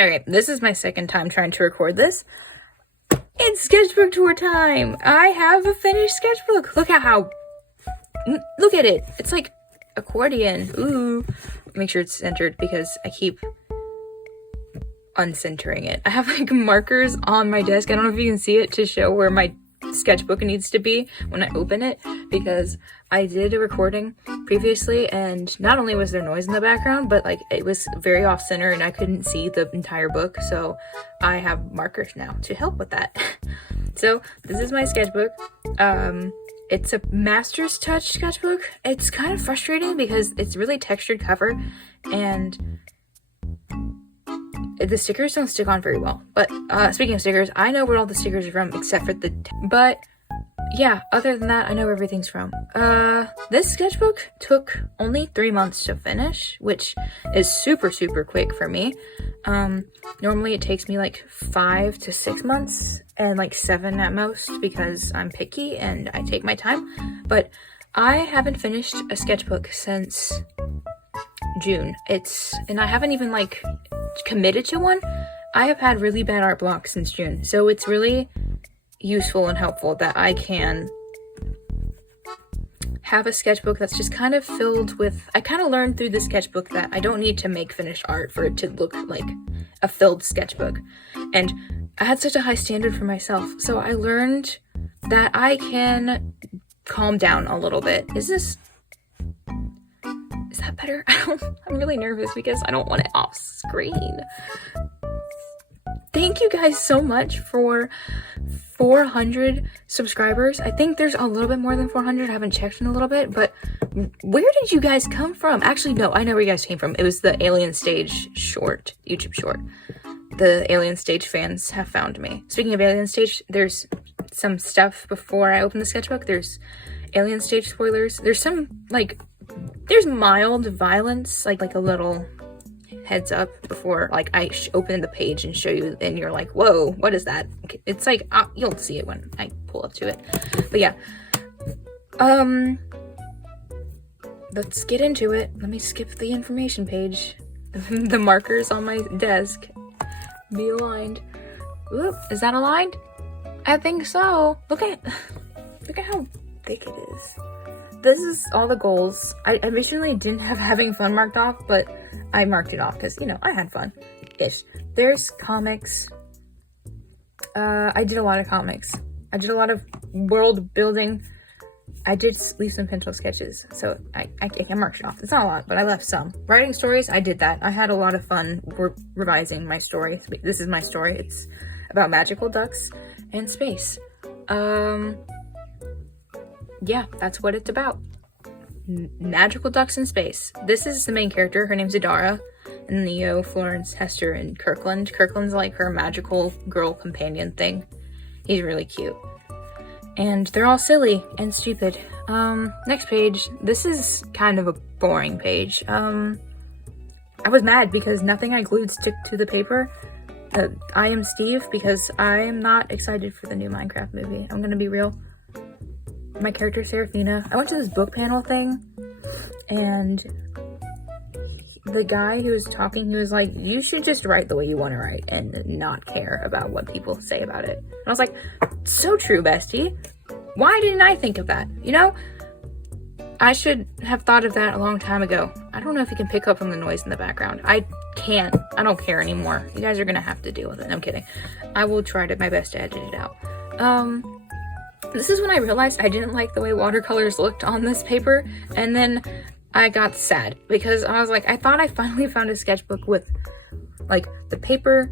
Okay, this is my second time trying to record this. It's sketchbook tour time! I have a finished sketchbook. Look at it. It's like accordion. Ooh. Make sure it's centered because I keep uncentering it. I have like markers on my desk. I don't know if you can see it to show where my sketchbook needs to be when I open it, because I did a recording previously and not only was there noise in the background, but like it was very off center and I couldn't see the entire book, so I have markers now to help with that. So this is my sketchbook. It's a master's touch sketchbook. It's kind of frustrating because it's really textured cover and the stickers don't stick on very well. But speaking of stickers, I know where all the stickers are from except for but yeah, other than that, I know where everything's from. This sketchbook took only 3 months to finish, which is super quick for me. Normally it takes me like 5 to 6 months and like 7 at most because I'm picky and I take my time. But I haven't finished a sketchbook since June. And I haven't even like committed to one. I have had really bad art blocks since June, so it's really useful and helpful that I can have a sketchbook that's just kind of filled with, I kind of learned through the sketchbook that I don't need to make finished art for it to look like a filled sketchbook. And I had such a high standard for myself, so I learned that I can calm down a little bit. Is that better? I'm really nervous because I don't want it off screen. Thank you guys so much for 400 subscribers. I think there's a little bit more than 400. I haven't checked in a little bit, but where did you guys come from? Actually, no, I know where you guys came from. It was the Alien Stage short, YouTube short. The Alien Stage fans have found me. Speaking of Alien Stage, there's some stuff before I open the sketchbook. There's Alien Stage spoilers. There's some, like, there's mild violence, like a little heads up before like I open the page and show you, and you're like, whoa, what is that? Okay, it's like you'll see it when I pull up to it. But yeah, let's get into it. Let me skip the information page. The markers on my desk be aligned. Oop, is that aligned? I think so. Look at how thick it is. This is all the goals. I originally didn't have having fun marked off, but I marked it off because, you know, I had fun-ish. There's comics. I did a lot of comics. I did a lot of world building. I did leave some pencil sketches, so I marked it off. It's not a lot, but I left some. Writing stories, I did that. I had a lot of fun revising my story. This is my story. It's about magical ducks and space. Yeah, that's what it's about. Magical ducks in space. This is the main character. Her name's Adara. And Neo, Florence, Hester, and Kirkland. Kirkland's like her magical girl companion thing. He's really cute. And they're all silly and stupid. Next page. This is kind of a boring page. I was mad because nothing I glued stuck to the paper. I am Steve because I am not excited for the new Minecraft movie. I'm gonna be real. My character Seraphina. I went to this book panel thing and the guy who was talking, he was like, you should just write the way you want to write and not care about what people say about it. And I was like, so true, bestie. Why didn't I think of that? You know, I should have thought of that a long time ago. I don't know if you can pick up on the noise in the background. I can't. I don't care anymore. You guys are gonna have to deal with it. No, I'm kidding. I will try my best to edit it out. This is when I realized I didn't like the way watercolors looked on this paper, and then I got sad because I was like, I thought I finally found a sketchbook with, like, the paper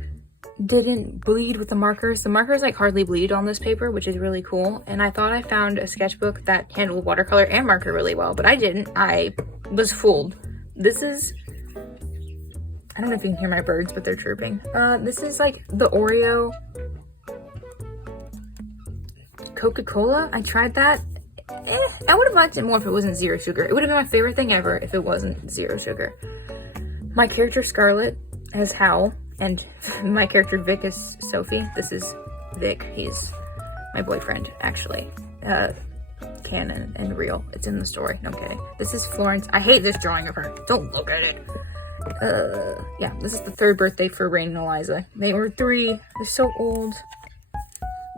didn't bleed with the markers. The markers, like, hardly bleed on this paper, which is really cool, and I thought I found a sketchbook that handled watercolor and marker really well, but I didn't. I was fooled. This is, I don't know if you can hear my birds, but they're chirping. This is, like, the Oreo Coca-Cola. I tried that. I would have liked it more if it wasn't zero sugar. It would have been my favorite thing ever if it wasn't zero sugar. My character Scarlett as Hal, and my character Vic is Sophie. This is Vic. He's my boyfriend, actually. Canon and real. It's in the story. No, I'm kidding. This is Florence. I hate this drawing of her. Don't look at it. Yeah, this is the 3rd birthday for Rain and Eliza. They were 3. They're so old.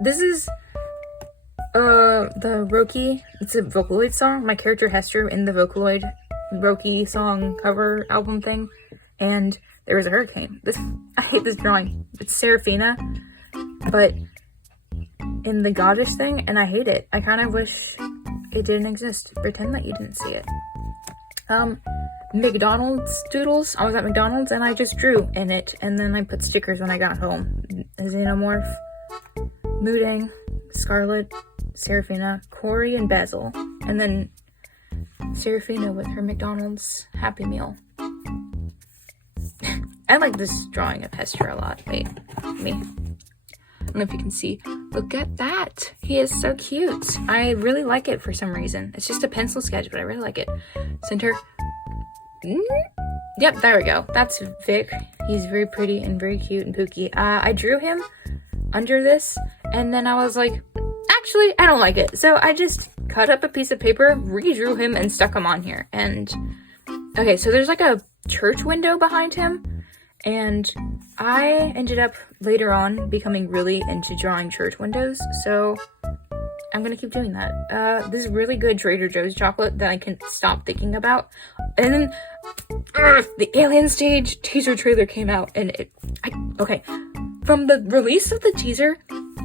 This is the Roki. It's a Vocaloid song. My character Hester in the Vocaloid Roki song cover album thing. And there was a hurricane. I hate this drawing. It's Seraphina, but in the goddess thing, and I hate it. I kind of wish it didn't exist. Pretend that you didn't see it. McDonald's Doodles. I was at McDonald's and I just drew in it, and then I put stickers when I got home. Xenomorph, Moodang, Scarlet, Seraphina, Corey, and Basil. And then Seraphina with her McDonald's Happy Meal. I like this drawing of Hester a lot. Wait, me. I don't know if you can see. Look at that. He is so cute. I really like it for some reason. It's just a pencil sketch, but I really like it. Center. Yep, there we go. That's Vic. He's very pretty and very cute and pooky. I drew him under this, and then I was like, actually, I don't like it. So I just cut up a piece of paper, redrew him, and stuck him on here. And, okay, so there's like a church window behind him, and I ended up later on becoming really into drawing church windows, so I'm gonna keep doing that. This is really good Trader Joe's chocolate that I can stop thinking about. And then the Alien Stage teaser trailer came out, and okay, from the release of the teaser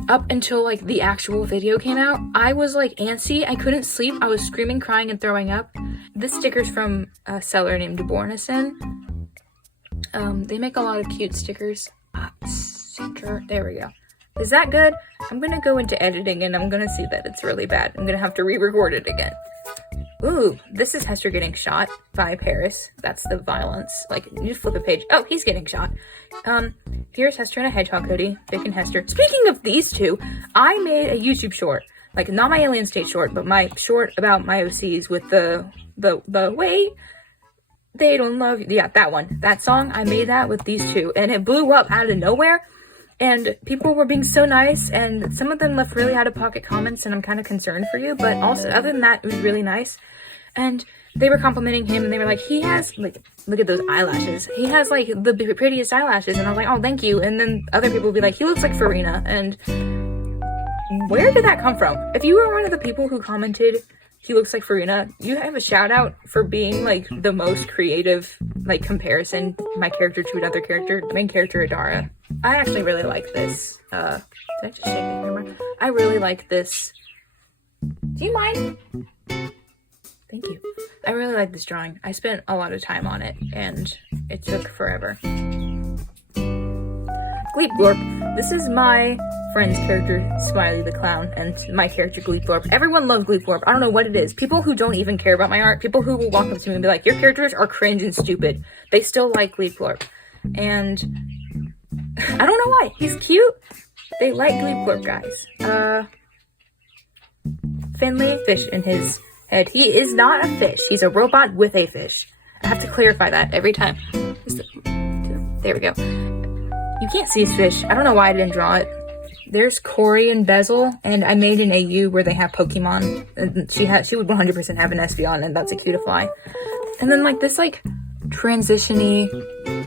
up until like the actual video came out, I was like antsy. I couldn't sleep. I was screaming, crying, and throwing up. This sticker's from a seller named Bornison. They make a lot of cute stickers. Center. There we go. Is that good? I'm gonna go into editing and I'm gonna see that it's really bad. I'm gonna have to re-record it again. Ooh, this is Hester getting shot by Paris. That's the violence. Like, you just flip a page. Oh, he's getting shot. Here's Hester in a hedgehog hoodie. Vic and Hester. Speaking of these two, I made a YouTube short. Like, not my Alien State short, but my short about my OCs with the way they don't love you. Yeah, that one. That song, I made that with these two. And it blew up out of nowhere. And people were being so nice, and some of them left really out-of-pocket comments, and I'm kind of concerned for you, but also, other than that, it was really nice. And they were complimenting him, and they were like, he has, like, look at those eyelashes. He has, like, the prettiest eyelashes, and I was like, oh, thank you. And then other people would be like, he looks like Farina, and where did that come from? If you were one of the people who commented, he looks like Farina, you have a shout-out for being, like, the most creative, like, comparison, my character to another character, the main character, Adara. I actually really like this. Did I just shake the camera? I really like this. Do you mind? Thank you. I really like this drawing. I spent a lot of time on it, and it took forever. Gleepglorp. This is my friend's character, Smiley the Clown, and my character, Gleepglorp. Everyone loves Gleepglorp. I don't know what it is. People who don't even care about my art, people who will walk up to me and be like, your characters are cringe and stupid. They still like Gleepglorp. And I don't know why. He's cute. They like Gleepglorp, guys. Finley, fish in his head. He is not a fish. He's a robot with a fish. I have to clarify that every time. There we go. You can't see his fish. I don't know why I didn't draw it. There's Corey and Bezel, and I made an AU where they have Pokemon. And she would 100% have an Espeon, and that's a Cutiefly. And then like this like transition-y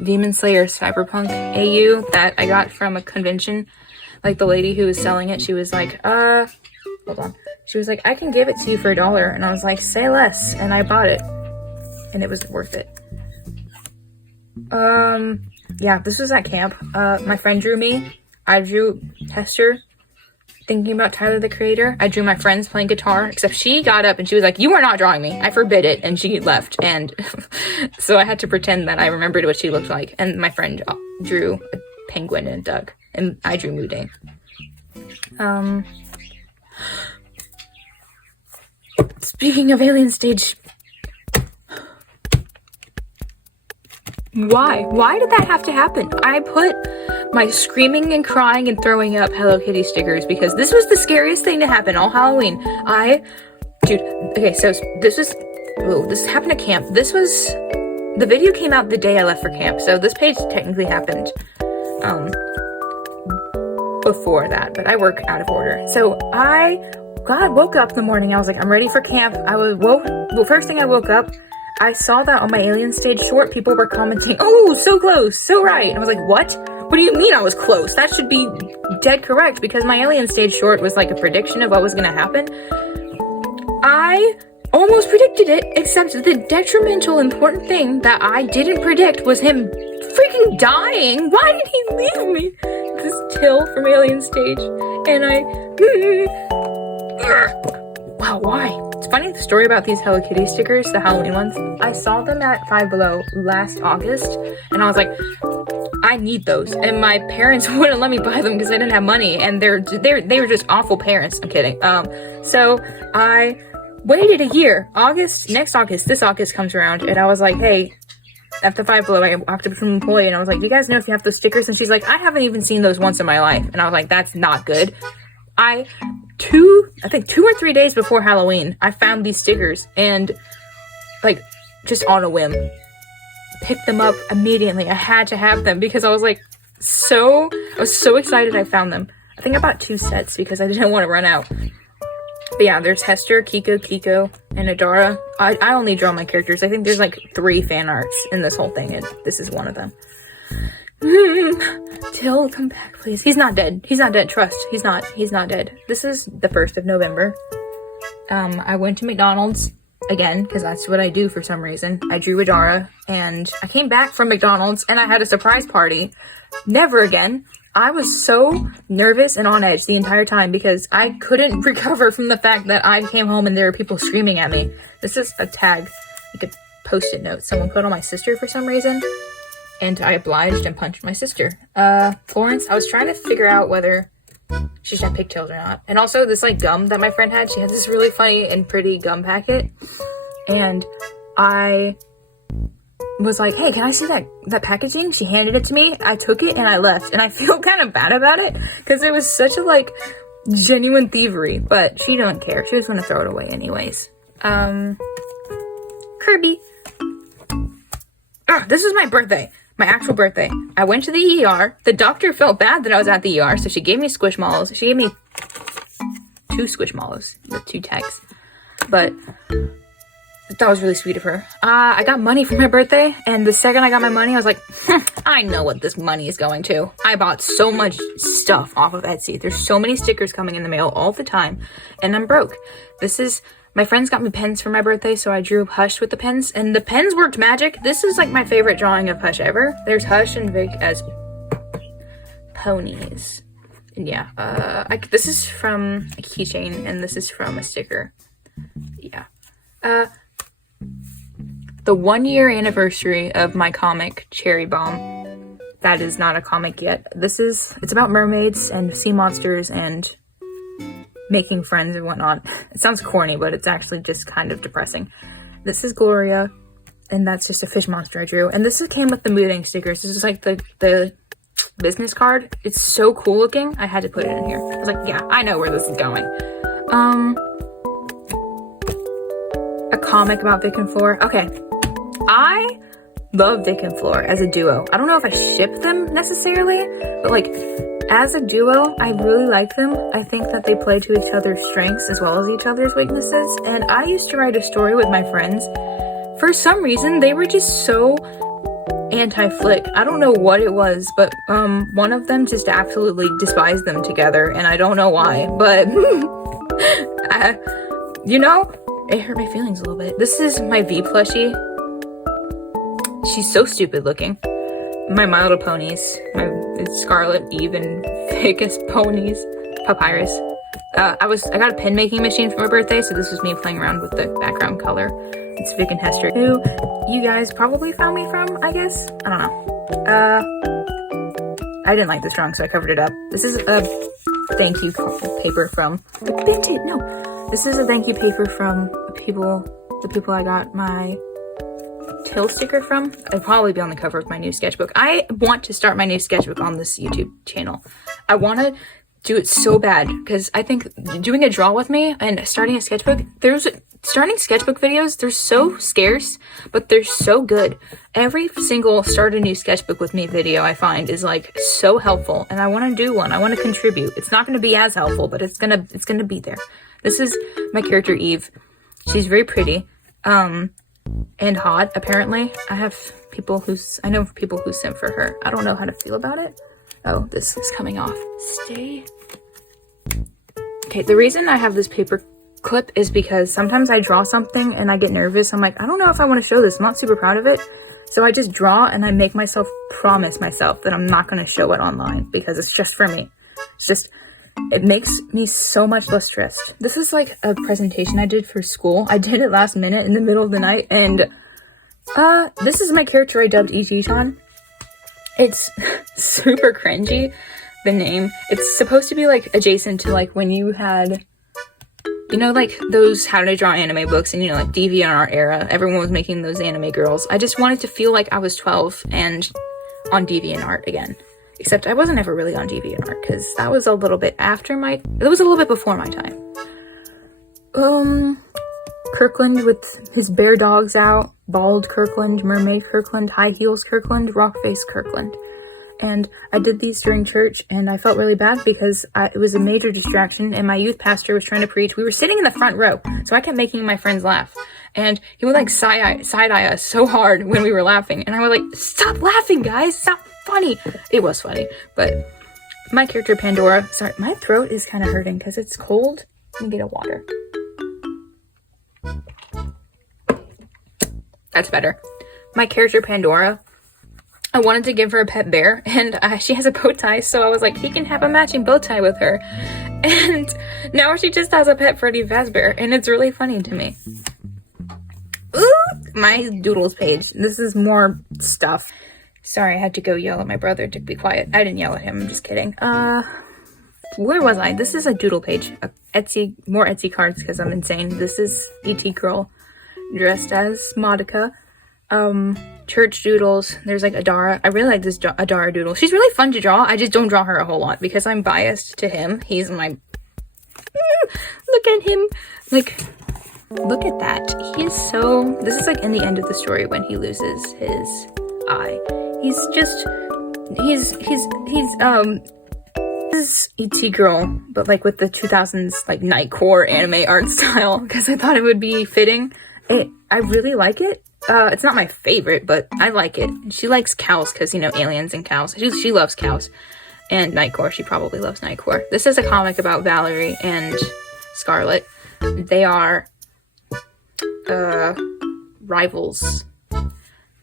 Demon Slayer Cyberpunk AU that I got from a convention. Like the lady who was selling it, she was like, hold on. She was like, I can give it to you for $1. And I was like, say less. And I bought it. And it was worth it. Yeah, this was at camp. My friend drew me. I drew Hester thinking about Tyler the Creator. I drew my friends playing guitar, except she got up and she was like, you are not drawing me. I forbid it. And she left. And so I had to pretend that I remembered what she looked like. And my friend drew a penguin and a duck. And I drew Moodang. Speaking of Alien Stage, why did that have to happen? I put my screaming and crying and throwing up Hello Kitty stickers because this was the scariest thing to happen all Halloween. Okay, so this happened at camp. The video came out the day I left for camp, so this page technically happened before that, but I work out of order. So I woke up in the morning. I was like, I'm ready for camp. First thing I woke up, I saw that on my Alien Stage short. People were commenting, oh, so close, so right. And I was like, what? What do you mean I was close? That should be dead correct, because my Alien Stage short was like a prediction of what was gonna happen. I almost predicted it, except the detrimental important thing that I didn't predict was him freaking dying. Why did he leave me? This Till from Alien Stage. And wow, why? It's funny, the story about these Hello Kitty stickers, the Halloween ones, I saw them at Five Below last August, and I was like, I need those. And my parents wouldn't let me buy them because I didn't have money, and they were just awful parents. I'm kidding. So I waited a year. This August comes around, and I was like, hey, at the Five Below, I walked up to an employee, and I was like, do you guys know if you have those stickers? And she's like, I haven't even seen those once in my life. And I was like, that's not good. I think 2 or 3 days before Halloween, I found these stickers, and like, just on a whim, picked them up immediately. I had to have them because I was so excited I found them. I think I bought 2 sets because I didn't want to run out. But yeah, there's Hester, Kiko, and Adara. I only draw my characters. I think there's like 3 fan arts in this whole thing, and this is one of them. Till, come back, please. He's not dead. He's not dead. Trust. He's not dead. This is the 1st of November. I went to McDonald's again, because that's what I do for some reason. I drew Adara, and I came back from McDonald's, and I had a surprise party. Never again. I was so nervous and on edge the entire time because I couldn't recover from the fact that I came home and there were people screaming at me. This is a tag, like a post-it note someone put on my sister for some reason. And I obliged and punched my sister. Florence, I was trying to figure out whether she should have pigtails or not. And also this like gum that my friend had. She had this really funny and pretty gum packet. And I was like, hey, can I see that packaging? She handed it to me. I took it and I left. And I feel kind of bad about it because it was such a like genuine thievery. But she didn't care. She was going to throw it away anyways. Kirby. This is my birthday. My actual birthday. I went to the ER. The doctor felt bad that I was at the ER, so she gave me Squishmallows. She gave me 2 Squishmallows with 2 tags. But that was really sweet of her. I got money for my birthday, and the second I got my money, I was like, I know what this money is going to. I bought so much stuff off of Etsy. There's so many stickers coming in the mail all the time, and I'm broke. My friends got me pens for my birthday, so I drew Hush with the pens, and the pens worked magic. This is like my favorite drawing of Hush ever. There's Hush and Vic as ponies. And yeah, this is from a keychain, and this is from a sticker. Yeah. The 1-year anniversary of my comic, Cherry Bomb. That is not a comic yet. It's about mermaids and sea monsters and making friends and whatnot. It sounds corny, but it's actually just kind of depressing. This is Gloria, and that's just a fish monster I drew. And this came with the mooding stickers. This is like the business card. It's so cool looking. I had to put it in here. I was like, yeah, I know where this is going. A comic about Vic and Floor. Okay. I love Vic and Floor as a duo. I don't know if I ship them necessarily, but like as a duo, I really like them. I think that they play to each other's strengths as well as each other's weaknesses. And I used to write a story with my friends. For some reason, they were just so anti-flick. I don't know what it was, but one of them just absolutely despised them together, and I don't know why, but you know, it hurt my feelings a little bit. This is my V plushie. She's so stupid looking. My My Little Ponies, it's Scarlet, Eve, and Vegas ponies. Papyrus. I got a pen making machine for my birthday, so this was me playing around with the background color. It's Vic and Hester, who you guys probably found me from, I guess? I don't know. I didn't like this drawing, so I covered it up. This is a thank you paper from This is a thank you paper from the people I got my Till sticker from. I'd probably be on the cover of my new sketchbook. I want to start my new sketchbook on this YouTube channel. I want to do it so bad because I think doing a draw with me and starting a sketchbook, starting sketchbook videos, they're so scarce, but they're so good. Every single start a new sketchbook with me video I find is like so helpful, and I want to do one. I want to contribute. It's not going to be as helpful, but it's gonna be there. This is my character Eve. She's very pretty. and hot, apparently. I know people who simp for her. I don't know how to feel about it. Oh, this is coming off. Stay. Okay, the reason I have this paper clip is because sometimes I draw something and I get nervous. I'm like, I don't know if I want to show this. I'm not super proud of it. So I just draw and I make myself promise myself that I'm not going to show it online because it's just for me. It makes me so much less stressed. This is like a presentation I did for school. I did it last minute in the middle of the night, and this is my character I dubbed E.T. It's super cringy, the name. It's supposed to be like adjacent to like when you had, you know, like those how to draw anime books and, you know, like DeviantArt era. Everyone was making those anime girls. I just wanted to feel like I was 12 and on DeviantArt again. Except I wasn't ever really on DeviantArt because that was a little bit before my time. Kirkland with his bear dogs out, bald Kirkland, mermaid Kirkland, high heels Kirkland, rock face Kirkland. And I did these during church and I felt really bad because it was a major distraction and my youth pastor was trying to preach. We were sitting in the front row, so I kept making my friends laugh. And he would like side-eye us so hard when we were laughing. And I would like, stop laughing, guys, it's not funny. It was funny, but my character Pandora, sorry, my throat is kind of hurting because it's cold. Let me get a water. That's better. My character Pandora, I wanted to give her a pet bear, and she has a bow tie, so I was like, he can have a matching bow tie with her. And now she just has a pet Freddy Fazbear, and it's really funny to me. Ooh, my Doodles page. This is more stuff. Sorry, I had to go yell at my brother to be quiet. I didn't yell at him, I'm just kidding. Where was I? This is a doodle page. More Etsy cards because I'm insane. This is E.T. Girl dressed as Modica. Church doodles. There's like Adara. I really like this Adara doodle. She's really fun to draw. I just don't draw her a whole lot because I'm biased to him. He's my... Look at him. Like, look at that. He is so... This is like in the end of the story when he loses his eye. He's E.T. Girl, but like with the 2000s like Nightcore anime art style because I thought it would be fitting. I really like it. It's not my favorite, but I like it. She likes cows because, you know, aliens and cows. She loves cows. And Nightcore, she probably loves Nightcore. This is a comic about Valerie and Scarlet. They are rivals,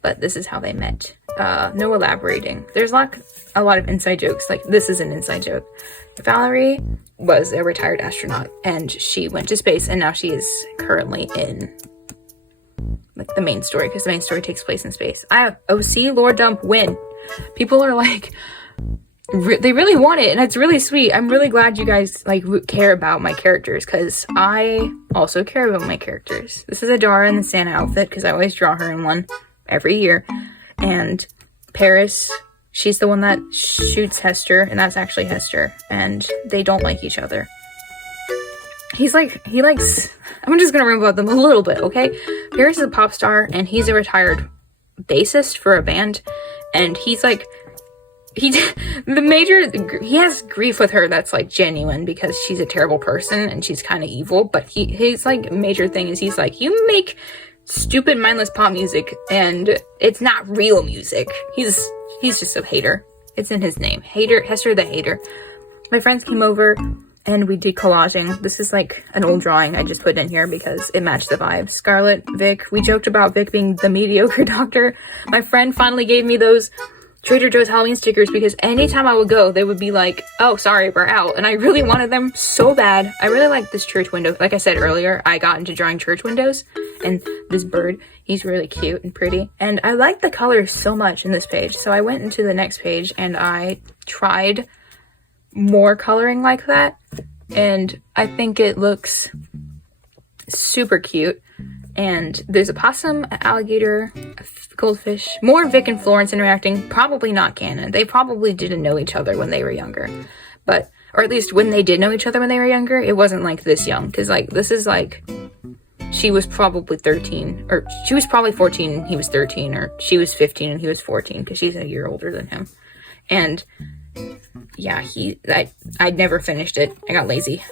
but this is how they met. No elaborating. There's like a lot of inside jokes. Like, this is an inside joke. Valerie was a retired astronaut, and she went to space, and now she is currently in like the main story, because the main story takes place in space. I have OC Lore Dump win. People are like, they really want it, and it's really sweet. I'm really glad you guys like care about my characters, because I also care about my characters. This is Adara in the Santa outfit, because I always draw her in one every year. And Paris, she's the one that shoots Hester, and that's actually Hester, and they don't like each other. He likes, I'm just gonna ramble about them a little bit, okay? Paris is a pop star, and he's a retired bassist for a band, and he's like, he has grief with her that's like genuine, because she's a terrible person, and she's kind of evil, but his like major thing is he's like, you make stupid mindless pop music, and it's not real music. He's just a hater. It's in his name. Hater, Hester the Hater. My friends came over, and we did collaging. This is like an old drawing I just put in here because it matched the vibe. Scarlet, Vic. We joked about Vic being the mediocre doctor. My friend finally gave me those Trader Joe's Halloween stickers because anytime I would go, they would be like, oh, sorry, we're out. And I really wanted them so bad. I really like this church window. Like I said earlier, I got into drawing church windows, and this bird, he's really cute and pretty. And I like the colors so much in this page. So I went into the next page and I tried more coloring like that, and I think it looks super cute. And there's a possum, an alligator, a goldfish, more Vic and Florence interacting. Probably not canon. They probably didn't know each other when they were younger, but, or at least when they did know each other when they were younger, it wasn't like this young, because like this is like, she was probably 13, or she was probably 14 and he was 13, or she was 15 and he was 14, because she's a year older than him. And yeah, I never finished it. I got lazy.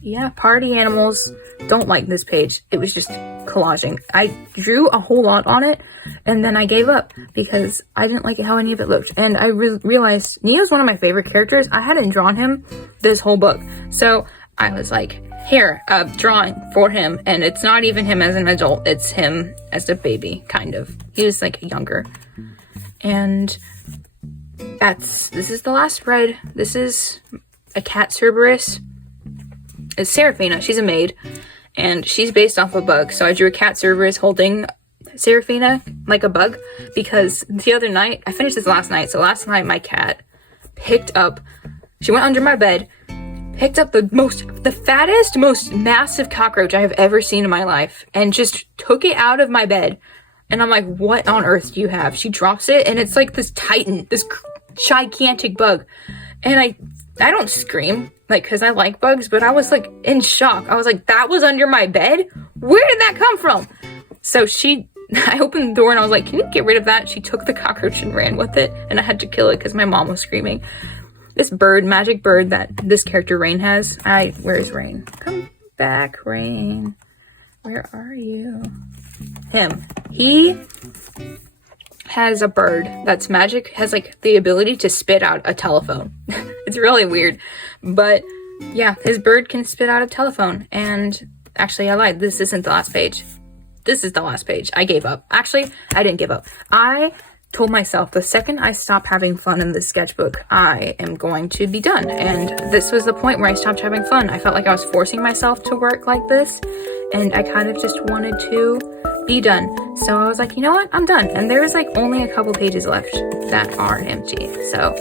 Yeah, party animals. Don't like this page. It was just collaging. I drew a whole lot on it, and then I gave up because I didn't like how any of it looked. And I realized Neo's one of my favorite characters. I hadn't drawn him this whole book, so I was like, here, drawing for him. And it's not even him as an adult. It's him as a baby, kind of. He was like younger. And this is the last spread. This is a cat Cerberus. It's Seraphina. She's a maid, and she's based off a bug. So I drew a cat Cerberus holding Seraphina like a bug, because the other night, I finished this last night. So last night my cat she went under my bed, picked up the fattest, most massive cockroach I have ever seen in my life, and just took it out of my bed. And I'm like, what on earth do you have? She drops it, and it's like this titan, this gigantic bug. And I don't scream, like, because I like bugs, but I was like in shock. I was like, that was under my bed? Where did that come from? So I opened the door and I was like, can you get rid of that? She took the cockroach and ran with it, and I had to kill it because my mom was screaming. This bird, magic bird that this character Rain has. Where's Rain? Come back, Rain. Where are you? Him. He has a bird that's magic, has like the ability to spit out a telephone. It's really weird, but yeah, his bird can spit out a telephone. And actually, I lied. This isn't the last page. This is the last page. I gave up. Actually, I didn't give up. I told myself the second I stop having fun in this sketchbook, I am going to be done. And this was the point where I stopped having fun. I felt like I was forcing myself to work like this, and I kind of just wanted to be done. So I was like, you know what? I'm done. And there's like only a couple pages left that are empty. So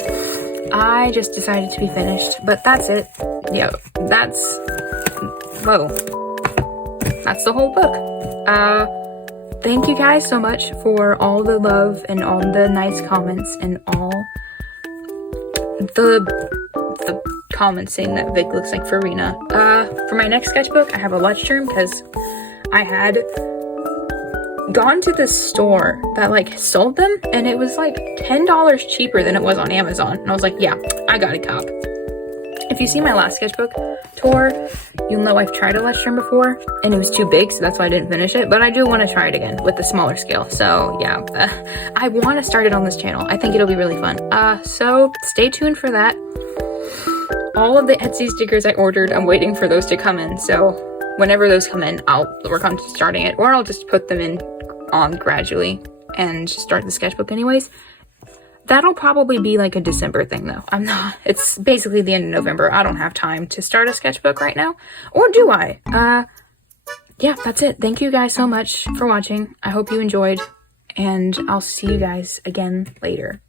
I just decided to be finished. But that's it. That's the whole book. Thank you guys so much for all the love and all the nice comments and all the comments saying that Vic looks like Farina. For my next sketchbook, I have a lunch term because I had gone to the store that like sold them, and it was like $10 cheaper than it was on Amazon. And I was like, yeah, I got a cop. If you see my last sketchbook tour, you'll know I've tried a lunch term before, and it was too big, so that's why I didn't finish it. But I do want to try it again with the smaller scale. So yeah, I want to start it on this channel. I think it'll be really fun. So stay tuned for that. All of the Etsy stickers I ordered, I'm waiting for those to come in. So whenever those come in, I'll work on starting it, or I'll just put them in on gradually and start the sketchbook anyways. That'll probably be like a December thing though. It's basically the end of November. I don't have time to start a sketchbook right now. Or do I? Yeah, that's it. Thank you guys so much for watching. I hope you enjoyed, and I'll see you guys again later.